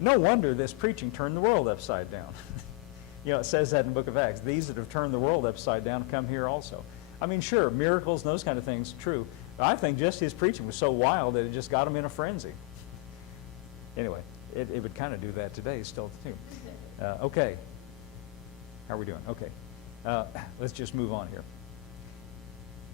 No wonder this preaching turned the world upside down. You know, it says that in the book of Acts. These that have turned the world upside down come here also. I mean, sure, miracles and those kind of things, true. But I think just his preaching was so wild that it just got him in a frenzy. Anyway, it would kind of do that today still, too. Okay. How are we doing? Okay. Let's just move on here.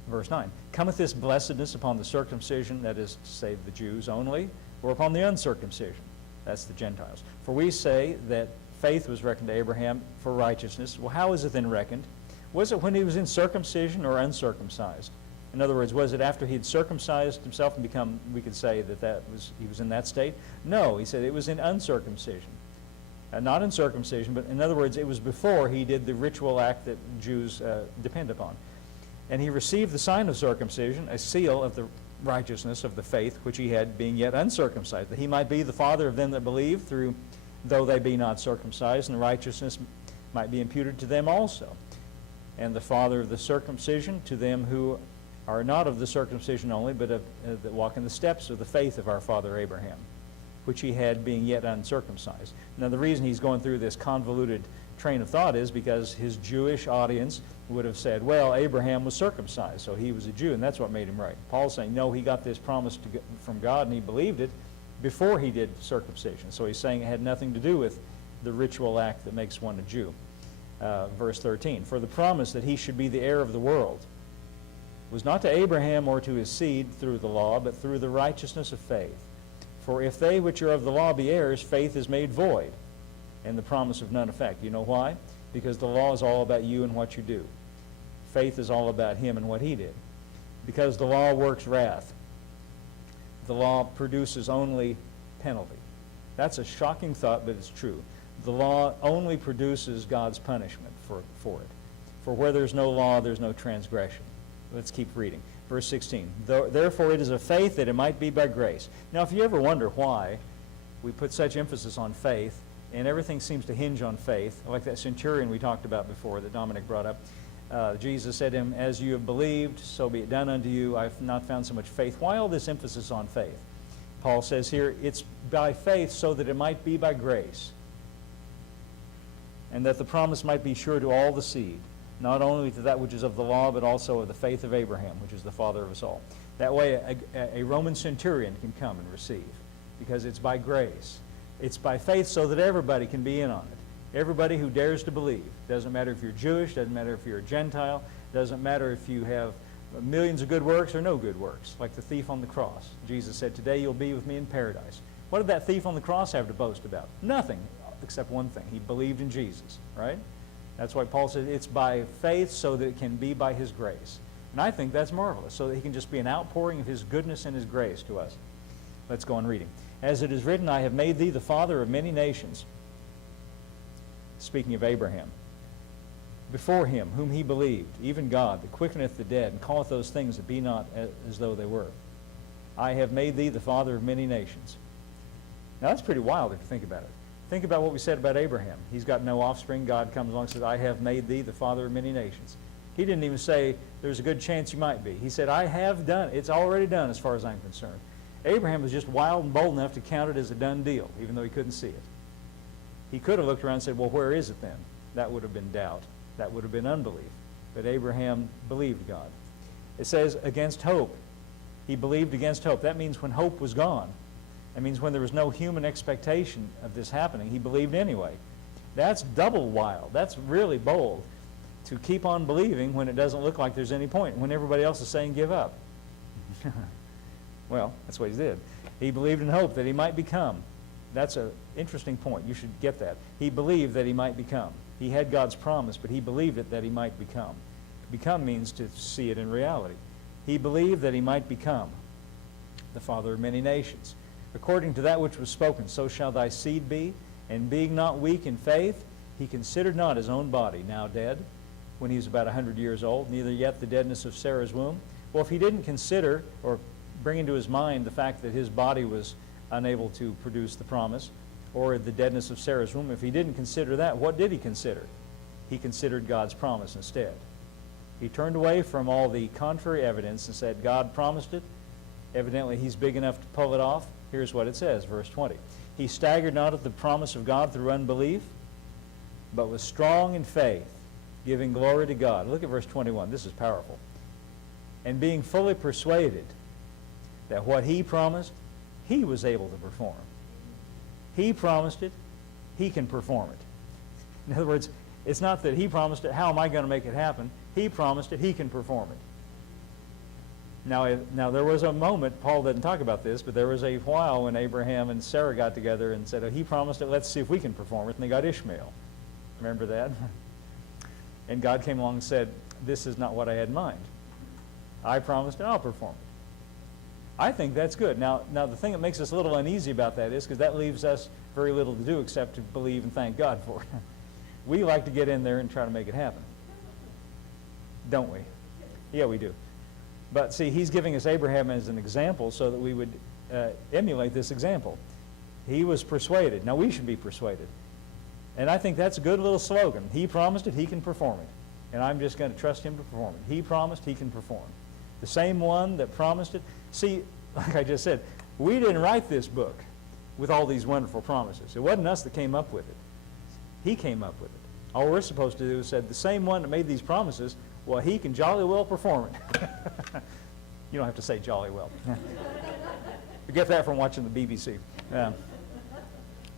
Verse 9. Cometh this blessedness upon the circumcision, that is to say the Jews only, or upon the uncircumcision? That's the Gentiles. For we say that faith was reckoned to Abraham for righteousness. Well, how is it then reckoned? Was it when he was in circumcision or uncircumcised? In other words, was it after he had circumcised himself and become, we could say that he was in that state? No, he said it was in uncircumcision. Not in circumcision, but in other words, it was before he did the ritual act that Jews depend upon. And he received the sign of circumcision, a seal of the righteousness of the faith which he had, being yet uncircumcised, that he might be the father of them that believe, through though they be not circumcised, and the righteousness might be imputed to them also. And the father of the circumcision to them who are not of the circumcision only, but that walk in the steps of the faith of our father Abraham, which he had, being yet uncircumcised. Now, the reason he's going through this convoluted train of thought is because his Jewish audience would have said, well, Abraham was circumcised, so he was a Jew, and that's what made him right. Paul's saying, no, he got this promise from God, and he believed it before he did circumcision. So he's saying it had nothing to do with the ritual act that makes one a Jew. Verse 13, for the promise that he should be the heir of the world was not to Abraham or to his seed through the law, but through the righteousness of faith. For if they which are of the law be heirs, faith is made void, and the promise of none effect. You know why? Because the law is all about you and what you do. Faith is all about him and what he did. Because the law works wrath. The law produces only penalty. That's a shocking thought, but it's true. The law only produces God's punishment for it. For where there's no law, there's no transgression. Let's keep reading. Verse 16, therefore it is of faith that it might be by grace. Now, if you ever wonder why we put such emphasis on faith, and everything seems to hinge on faith, like that centurion we talked about before that Dominic brought up, Jesus said to him, as you have believed, so be it done unto you. I've not found so much faith. Why all this emphasis on faith? Paul says here, it's by faith so that it might be by grace, and that the promise might be sure to all the seed, not only to that which is of the law, but also of the faith of Abraham, which is the father of us all. That way a Roman centurion can come and receive, because it's by grace. It's by faith so that everybody can be in on it. Everybody who dares to believe. Doesn't matter if you're Jewish, doesn't matter if you're a Gentile, doesn't matter if you have millions of good works or no good works, like the thief on the cross. Jesus said, today you'll be with me in paradise. What did that thief on the cross have to boast about? Nothing, except one thing. He believed in Jesus, right? That's why Paul said it's by faith so that it can be by his grace. And I think that's marvelous, so that he can just be an outpouring of his goodness and his grace to us. Let's go on reading. As it is written, I have made thee the father of many nations. Speaking of Abraham. Before him, whom he believed, even God, that quickeneth the dead, and calleth those things that be not as though they were. I have made thee the father of many nations. Now that's pretty wild if you think about it. Think about what we said about Abraham. He's got no offspring. God comes along and says, I have made thee the father of many nations. He didn't even say, there's a good chance you might be. He said, I have done. It's already done as far as I'm concerned. Abraham was just wild and bold enough to count it as a done deal, even though he couldn't see it. He could have looked around and said, well, where is it then? That would have been doubt. That would have been unbelief. But Abraham believed God. It says, against hope. He believed against hope. That means when hope was gone. That means when there was no human expectation of this happening, he believed anyway. That's double wild. That's really bold to keep on believing when it doesn't look like there's any point, when everybody else is saying give up. Well, that's what he did. He believed in hope that he might become. That's an interesting point. You should get that. He believed that he might become. He had God's promise, but he believed it that he might become. To become means to see it in reality. He believed that he might become the father of many nations. According to that which was spoken, so shall thy seed be. And being not weak in faith, he considered not his own body, now dead, when he was about 100 years old, neither yet the deadness of Sarah's womb. Well, if he didn't consider or bring into his mind the fact that his body was unable to produce the promise, or the deadness of Sarah's womb, if he didn't consider that, what did he consider? He considered God's promise instead. He turned away from all the contrary evidence and said, God promised it. Evidently, he's big enough to pull it off. Here's what it says, verse 20. He staggered not at the promise of God through unbelief, but was strong in faith, giving glory to God. Look at verse 21. This is powerful. And being fully persuaded that what he promised, he was able to perform. He promised it, he can perform it. In other words, it's not that he promised it, how am I going to make it happen? He promised it, he can perform it. Now there was a moment, Paul didn't talk about this, but there was a while when Abraham and Sarah got together and said, oh, he promised it, let's see if we can perform it, and they got Ishmael. Remember that? And God came along and said, this is not what I had in mind. I promised it, I'll perform it. I think that's good. Now the thing that makes us a little uneasy about that is because that leaves us very little to do except to believe and thank God for it. We like to get in there and try to make it happen. Don't we? Yeah, we do. But see, he's giving us Abraham as an example so that we would emulate this example. He was persuaded. Now we should be persuaded. And I think that's a good little slogan. He promised it, he can perform it. And I'm just going to trust him to perform it. He promised, he can perform. The same one that promised it. See, like I just said, we didn't write this book with all these wonderful promises. It wasn't us that came up with it. He came up with it. All we're supposed to do is say, the same one that made these promises, well, he can jolly well perform it. You don't have to say jolly well. You get that from watching the BBC.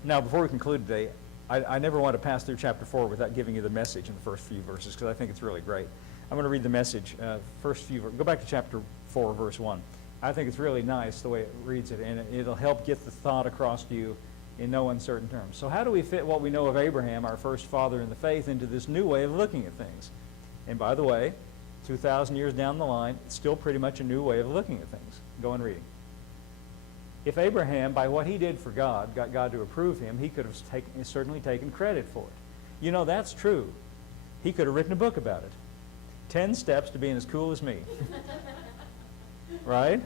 Now, before we conclude today, I never want to pass through chapter 4 without giving you the message in the first few verses, because I think it's really great. I'm going to read the message, go back to chapter 4, verse 1. I think it's really nice the way it reads it, and it'll help get the thought across to you in no uncertain terms. So how do we fit what we know of Abraham, our first father in the faith, into this new way of looking at things? And by the way, 2,000 years down the line, it's still pretty much a new way of looking at things. Go on reading. If Abraham, by what he did for God, got God to approve him, he could have certainly taken credit for it. You know, that's true. He could have written a book about it. 10 steps to being as cool as me. Right?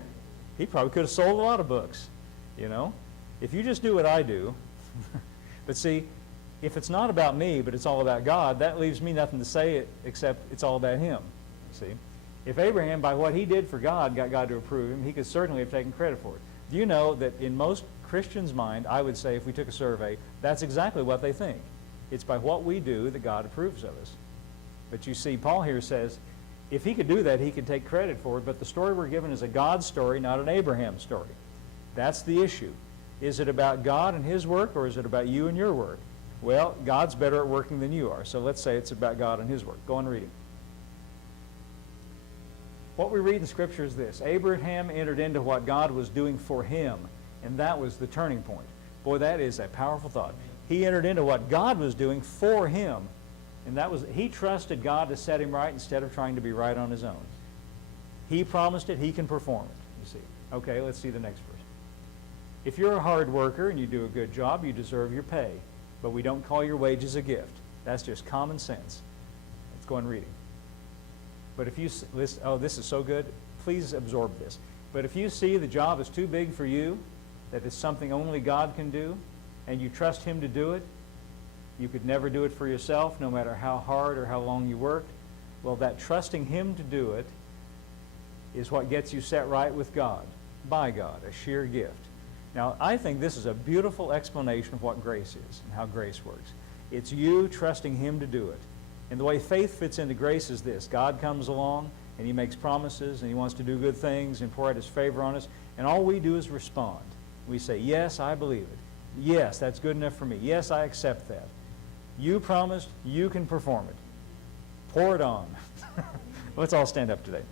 He probably could have sold a lot of books, you know. If you just do what I do, but see, if it's not about me, but it's all about God, that leaves me nothing to say except it's all about him, see. If Abraham, by what he did for God, got God to approve him, he could certainly have taken credit for it. Do you know that in most Christians' mind, I would say if we took a survey, that's exactly what they think. It's by what we do that God approves of us. But you see, Paul here says, if he could do that, he could take credit for it, but the story we're given is a God story, not an Abraham story. That's the issue. Is it about God and his work, or is it about you and your work? Well, God's better at working than you are, so let's say it's about God and his work. Go on reading. What we read in Scripture is this. Abraham entered into what God was doing for him, and that was the turning point. Boy, that is a powerful thought. He entered into what God was doing for him, and that was, he trusted God to set him right instead of trying to be right on his own. He promised it, he can perform it, you see. Okay, let's see the next verse. If you're a hard worker and you do a good job, you deserve your pay, but we don't call your wages a gift. That's just common sense. Let's go on reading. But if you listen, oh, this is so good, please absorb this. But if you see the job is too big for you, that it's something only God can do, and you trust him to do it, you could never do it for yourself, no matter how hard or how long you worked, well, that trusting him to do it is what gets you set right with God, by God, a sheer gift. Now, I think this is a beautiful explanation of what grace is and how grace works. It's you trusting him to do it. And the way faith fits into grace is this. God comes along and he makes promises and he wants to do good things and pour out his favor on us. And all we do is respond. We say, yes, I believe it. Yes, that's good enough for me. Yes, I accept that. You promised, you can perform it. Pour it on. Let's all stand up today.